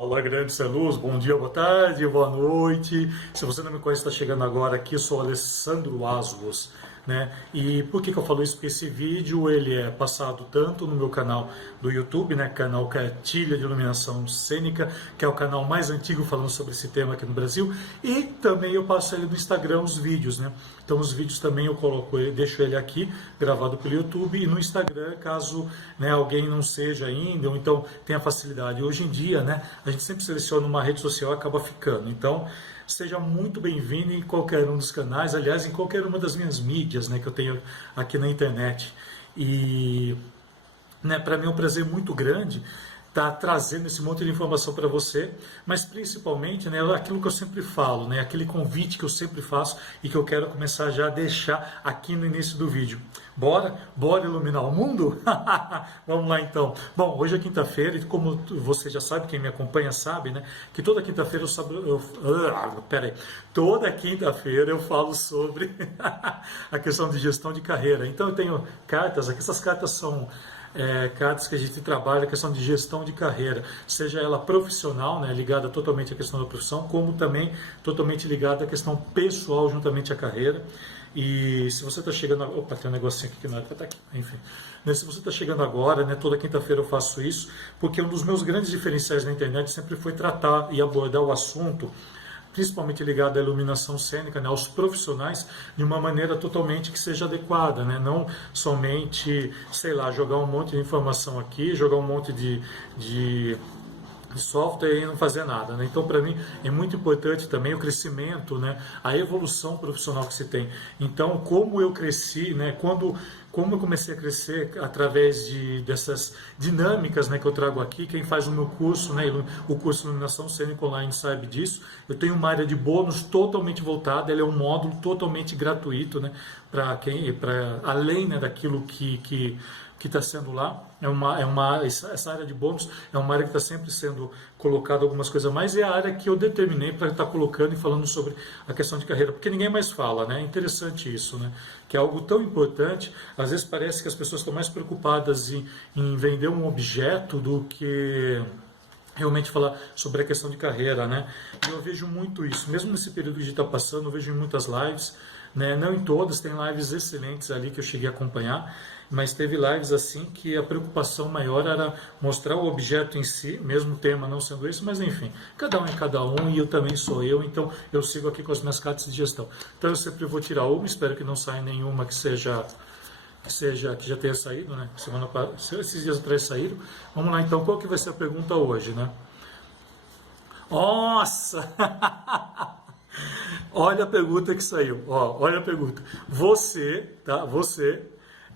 Olá, grande luz, bom dia, boa tarde, boa noite. Se você não me conhece, está chegando agora aqui, eu sou Alessandro Aslos, né? E por que eu falo isso? Porque esse vídeo ele é passado tanto no meu canal do YouTube, né? Canal Cartilha de Iluminação Cênica, que é o canal mais antigo falando sobre esse tema aqui no Brasil, e também eu passo ele no Instagram os vídeos, né? Então os vídeos também eu coloco, deixo ele aqui gravado pelo YouTube e no Instagram, caso, né, alguém não seja ainda, ou então tenha facilidade. Hoje em dia, né, a gente sempre seleciona uma rede social e acaba ficando. Então, seja muito bem-vindo em qualquer um dos canais, aliás, em qualquer uma das minhas mídias, né, que eu tenho aqui na internet. E, né, para mim é um prazer muito grande estar trazendo esse monte de informação para você, mas principalmente, né, aquilo que eu sempre falo, né, aquele convite que eu sempre faço e que eu quero começar já a deixar aqui no início do vídeo. Bora iluminar o mundo? Vamos lá então. Bom, hoje é quinta-feira e como você já sabe, quem me acompanha sabe, né, que toda quinta-feira toda quinta-feira eu falo sobre a questão de gestão de carreira. Então eu tenho cartas, aqui essas cartas são cartas que a gente trabalha, a questão de gestão de carreira, seja ela profissional, né, ligada totalmente à questão da profissão, como também totalmente ligada à questão pessoal juntamente à carreira. E se você está chegando... Opa, tem um negocinho aqui que não era para estar aqui. Enfim, né, se você está chegando agora, né, toda quinta-feira eu faço isso, porque um dos meus grandes diferenciais na internet sempre foi tratar e abordar o assunto principalmente ligado à iluminação cênica, né, aos profissionais, de uma maneira totalmente que seja adequada, né, não somente, sei lá, jogar um monte de informação aqui, jogar um monte de software e não fazer nada, né? Então, para mim, é muito importante também o crescimento, né? A evolução profissional que se tem. Então, como eu cresci, né? Como eu comecei a crescer através dessas dinâmicas, né, que eu trago aqui. Quem faz o meu curso, né, o curso de Iluminação Cênica Online sabe disso. Eu tenho uma área de bônus totalmente voltada, ele é um módulo totalmente gratuito, né, para além, né, daquilo que está sendo lá. Essa área de bônus é uma área que está sempre sendo colocada algumas coisas a mais, e é a área que eu determinei para estar colocando e falando sobre a questão de carreira, porque ninguém mais fala, né? É interessante isso, né? Que é algo tão importante. Às vezes parece que as pessoas estão mais preocupadas em vender um objeto do que realmente falar sobre a questão de carreira, né? E eu vejo muito isso, mesmo nesse período que a gente está passando, eu vejo em muitas lives, né? Não em todas, tem lives excelentes ali que eu cheguei a acompanhar, mas teve lives assim que a preocupação maior era mostrar o objeto em si, mesmo o tema não sendo esse, mas enfim, cada um é cada um e eu também sou eu, então eu sigo aqui com as minhas cartas de gestão. Então eu sempre vou tirar uma, espero que não saia nenhuma que já tenha saído, né? Esses dias atrás saíram. Vamos lá então, qual que vai ser a pergunta hoje, né? Nossa! Olha a pergunta que saiu. Ó, olha a pergunta. Você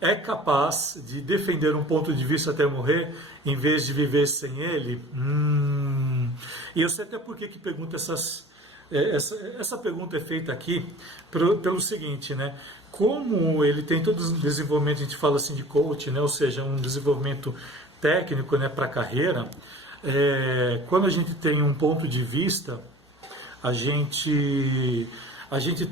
é capaz de defender um ponto de vista até morrer, em vez de viver sem ele? E eu sei até por que pergunta essa pergunta é feita aqui pelo seguinte, né? Como ele tem todo o desenvolvimento, a gente fala assim de coach, né? Ou seja, um desenvolvimento técnico, né, para a carreira, quando a gente tem um ponto de vista, a gente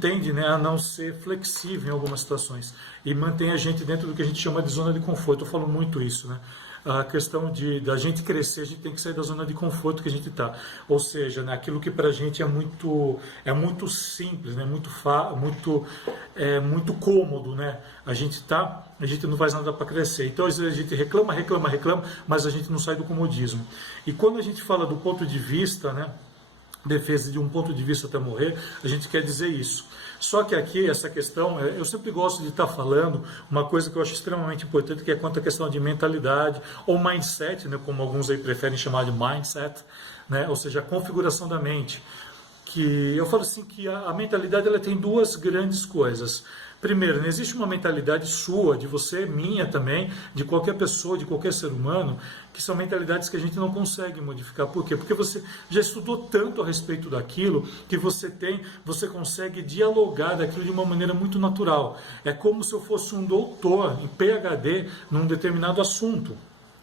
tende, né, a não ser flexível em algumas situações e mantém a gente dentro do que a gente chama de zona de conforto. Eu falo muito isso, né? A questão da gente crescer, a gente tem que sair da zona de conforto que a gente está. Ou seja, né, aquilo que para a gente é muito simples, né, muito cômodo, né? A gente não faz nada para crescer. Então às vezes a gente reclama, mas a gente não sai do comodismo. E quando a gente fala do ponto de vista, né, defesa de um ponto de vista até morrer, a gente quer dizer isso. Só que aqui, essa questão, eu sempre gosto de estar falando uma coisa que eu acho extremamente importante, que é quanto à questão de mentalidade, ou mindset, né, como alguns aí preferem chamar de mindset, né, ou seja, a configuração da mente. Que eu falo assim que a mentalidade ela tem duas grandes coisas. Primeiro, não existe uma mentalidade sua, de você, minha também, de qualquer pessoa, de qualquer ser humano, que são mentalidades que a gente não consegue modificar. Por quê? Porque você já estudou tanto a respeito daquilo que você consegue dialogar daquilo de uma maneira muito natural. É como se eu fosse um doutor em PhD num determinado assunto.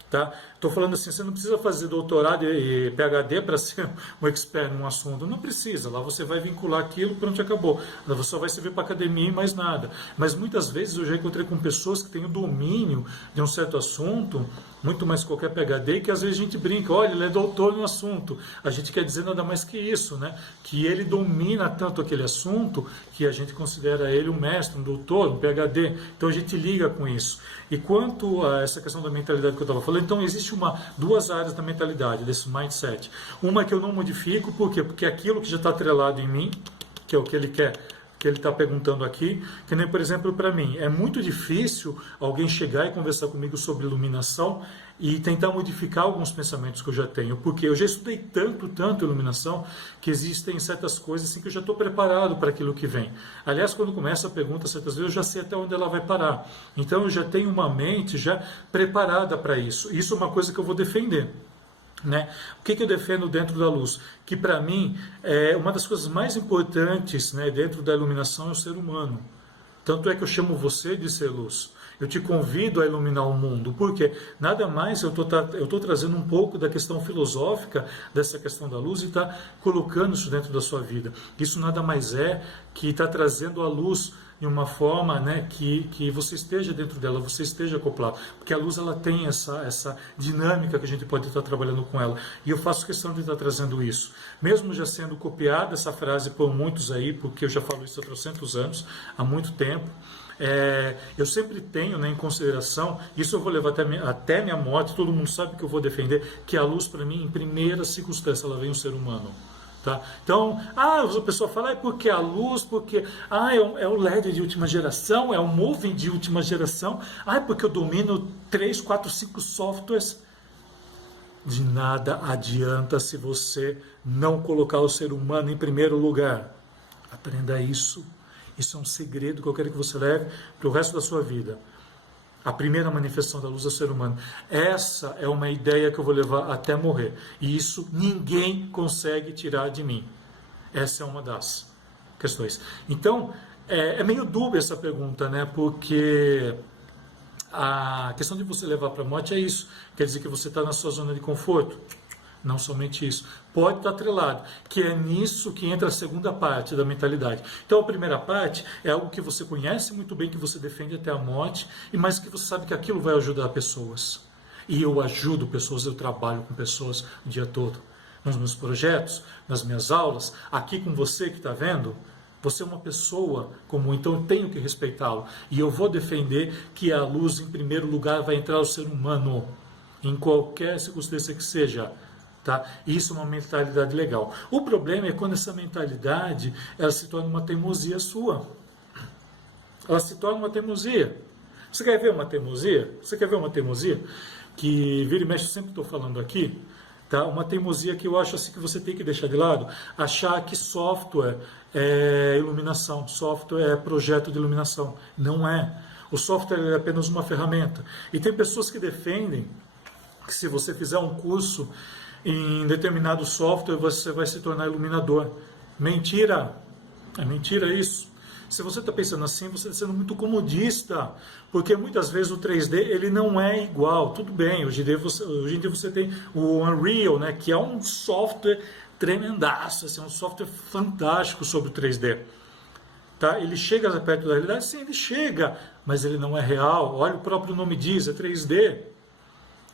Tá? Estou falando assim, você não precisa fazer doutorado e PhD para ser um expert num assunto, não precisa, lá você vai vincular aquilo, pronto, acabou. Você só vai servir para academia e mais nada. Mas muitas vezes eu já encontrei com pessoas que têm o domínio de um certo assunto muito mais que qualquer PhD, que às vezes a gente brinca, olha, ele é doutor no assunto. A gente quer dizer nada mais que isso, né? Que ele domina tanto aquele assunto que a gente considera ele um mestre, um doutor, um PhD. Então a gente liga com isso. E quanto a essa questão da mentalidade que eu estava falando, então existe duas áreas da mentalidade, desse mindset. Uma que eu não modifico, por quê? Porque aquilo que já está atrelado em mim, que é o que ele quer, que ele está perguntando aqui, que nem, por exemplo, para mim, é muito difícil alguém chegar e conversar comigo sobre iluminação e tentar modificar alguns pensamentos que eu já tenho, porque eu já estudei tanto iluminação, que existem certas coisas assim que eu já estou preparado para aquilo que vem. Aliás, quando começa a pergunta, certas vezes eu já sei até onde ela vai parar. Então eu já tenho uma mente já preparada para isso. Isso é uma coisa que eu vou defender. Né? O que eu defendo dentro da luz? Que para mim é uma das coisas mais importantes, né, dentro da iluminação é o ser humano. Tanto é que eu chamo você de ser luz. Eu te convido a iluminar o mundo, porque nada mais eu estou trazendo um pouco da questão filosófica dessa questão da luz e está colocando isso dentro da sua vida. Isso nada mais é que está trazendo a luz de uma forma, né, que você esteja dentro dela, você esteja acoplado. Porque a luz ela tem essa dinâmica que a gente pode estar trabalhando com ela. E eu faço questão de estar trazendo isso. Mesmo já sendo copiada essa frase por muitos aí, porque eu já falo isso há 300 anos, há muito tempo. Eu sempre tenho, né, em consideração, isso eu vou levar até minha morte, todo mundo sabe que eu vou defender, que a luz para mim, em primeira circunstância, ela vem um ser humano. Tá? Então, a pessoa fala, porque a luz, porque é o LED de última geração, é o Moving de última geração, porque eu domino 3, 4, 5 softwares. De nada adianta se você não colocar o ser humano em primeiro lugar. Aprenda isso. Isso é um segredo que eu quero que você leve para o resto da sua vida. A primeira manifestação da luz é o ser humano. Essa é uma ideia que eu vou levar até morrer. E isso ninguém consegue tirar de mim. Essa é uma das questões. Então, é meio dúbia essa pergunta, né? Porque a questão de você levar para a morte é isso. Quer dizer que você está na sua zona de conforto. Não somente isso. Pode estar atrelado, que é nisso que entra a segunda parte da mentalidade. Então a primeira parte é algo que você conhece muito bem, que você defende até a morte, mas que você sabe que aquilo vai ajudar pessoas. E eu ajudo pessoas, eu trabalho com pessoas o dia todo. Nos meus projetos, nas minhas aulas, aqui com você que está vendo, você é uma pessoa comum, então eu tenho que respeitá-lo. E eu vou defender que a luz, em primeiro lugar, vai entrar o ser humano, em qualquer circunstância que seja. Tá? Isso é uma mentalidade legal. O problema é quando essa mentalidade ela se torna uma teimosia sua. Ela se torna uma teimosia. Você quer ver uma teimosia? Você quer ver uma teimosia? Que vira e mexe, eu sempre estou falando aqui. Tá? Uma teimosia que eu acho assim que você tem que deixar de lado. Achar que software é iluminação, software é projeto de iluminação. Não é. O software é apenas uma ferramenta. E tem pessoas que defendem que se você fizer um curso em determinado software você vai se tornar iluminador. Mentira! É mentira isso. Se você está pensando assim, você está sendo muito comodista, porque muitas vezes o 3D ele não é igual. Tudo bem, hoje em dia você tem o Unreal, né, que é um software tremendaço, assim, um software fantástico sobre o 3D. Tá? Ele chega perto da realidade? Sim, ele chega, mas ele não é real. Olha, o próprio nome diz, é 3D.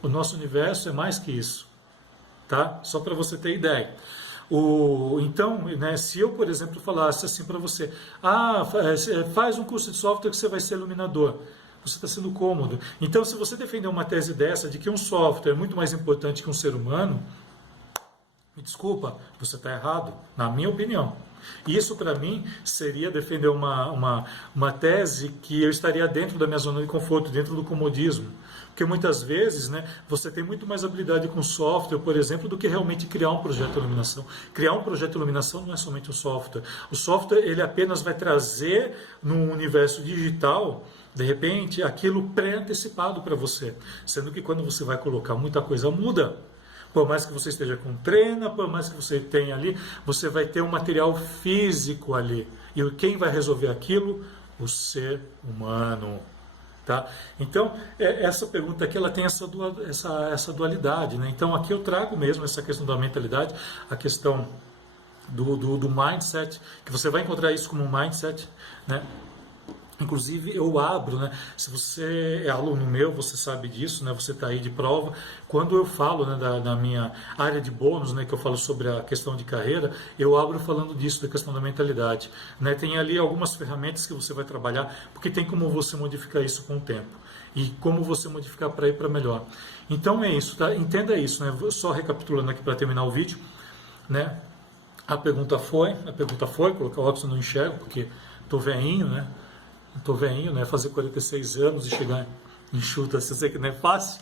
O nosso universo é mais que isso. Tá? Só para você ter ideia. Então, né, se eu, por exemplo, falasse assim para você, faz um curso de software que você vai ser iluminador, você está sendo cômodo. Então, se você defender uma tese dessa, de que um software é muito mais importante que um ser humano, me desculpa, você está errado, na minha opinião. Isso, para mim, seria defender uma tese que eu estaria dentro da minha zona de conforto, dentro do comodismo. Porque muitas vezes, né, você tem muito mais habilidade com software, por exemplo, do que realmente criar um projeto de iluminação. Criar um projeto de iluminação não é somente o software. O software ele apenas vai trazer no universo digital, de repente, aquilo pré-antecipado para você. Sendo que quando você vai colocar, muita coisa muda. Por mais que você esteja com treina, por mais que você tenha ali, você vai ter um material físico ali. E quem vai resolver aquilo? O ser humano. Tá? Então, essa pergunta aqui ela tem essa dualidade. Né? Então, aqui eu trago mesmo essa questão da mentalidade, a questão do mindset, que você vai encontrar isso como um mindset. Né? Inclusive eu abro, né? Se você é aluno meu, você sabe disso, né? Você está aí de prova. Quando eu falo, né, da minha área de bônus, né, que eu falo sobre a questão de carreira, eu abro falando disso, da questão da mentalidade, né? Tem ali algumas ferramentas que você vai trabalhar, porque tem como você modificar isso com o tempo e como você modificar para ir para melhor. Então é isso, tá? Entenda isso, né? Só recapitulando aqui para terminar o vídeo, né? A pergunta foi, colocar o óculos eu não enxergo porque tô veinho, né? Tô veinho, né? Fazer 46 anos e chegar enxuto assim, sei que não é fácil.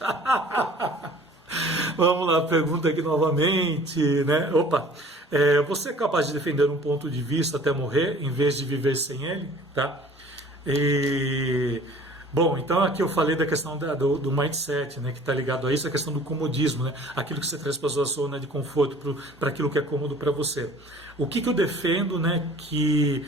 Vamos lá, pergunta aqui novamente, né? Opa, você é capaz de defender um ponto de vista até morrer, em vez de viver sem ele, tá? E bom, então aqui eu falei da questão do mindset, né, que está ligado a isso, a questão do comodismo, né, aquilo que você traz para a sua zona de conforto, para aquilo que é cômodo para você. O que eu defendo, né, que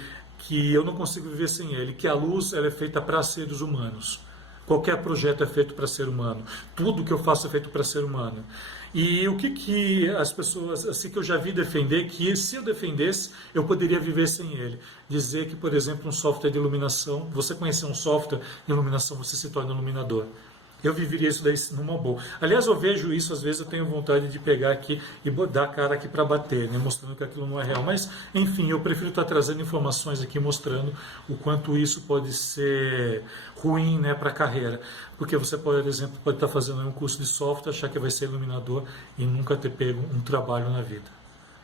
eu não consigo viver sem ele, que a luz ela é feita para seres humanos. Qualquer projeto é feito para ser humano. Tudo que eu faço é feito para ser humano. E o que as pessoas, assim que eu já vi defender, que se eu defendesse, eu poderia viver sem ele. Dizer que, por exemplo, um software de iluminação, você conhecer um software de iluminação, você se torna iluminador. Eu viveria isso daí numa boa. Aliás, eu vejo isso, às vezes eu tenho vontade de pegar aqui e dar a cara aqui para bater, né, mostrando que aquilo não é real. Mas, enfim, eu prefiro estar trazendo informações aqui, mostrando o quanto isso pode ser ruim, né, para a carreira. Porque você, por exemplo, pode estar fazendo um curso de software, achar que vai ser iluminador e nunca ter pego um trabalho na vida,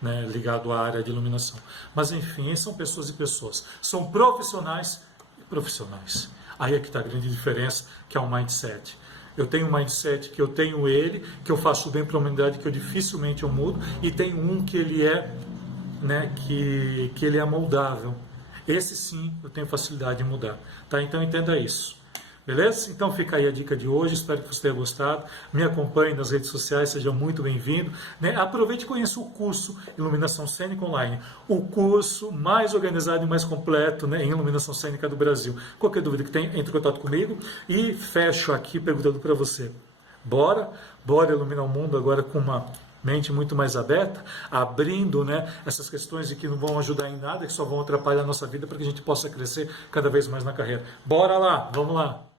né, ligado à área de iluminação. Mas, enfim, são pessoas e pessoas. São profissionais e profissionais. Aí é que está a grande diferença, que é o mindset. Eu tenho um mindset que eu tenho ele, que eu faço bem para a humanidade, que eu dificilmente eu mudo, e tem um que ele é, né, que ele é moldável. Esse sim eu tenho facilidade de mudar. Tá? Então entenda isso. Beleza? Então fica aí a dica de hoje, espero que você tenha gostado. Me acompanhe nas redes sociais, seja muito bem-vindo. Né? Aproveite e conheça o curso Iluminação Cênica Online, o curso mais organizado e mais completo, né, em iluminação cênica do Brasil. Qualquer dúvida que tenha, entre em contato comigo e fecho aqui perguntando para você. Bora iluminar o mundo agora com uma mente muito mais aberta, abrindo, né, essas questões de que não vão ajudar em nada, que só vão atrapalhar a nossa vida para que a gente possa crescer cada vez mais na carreira. Bora lá, vamos lá!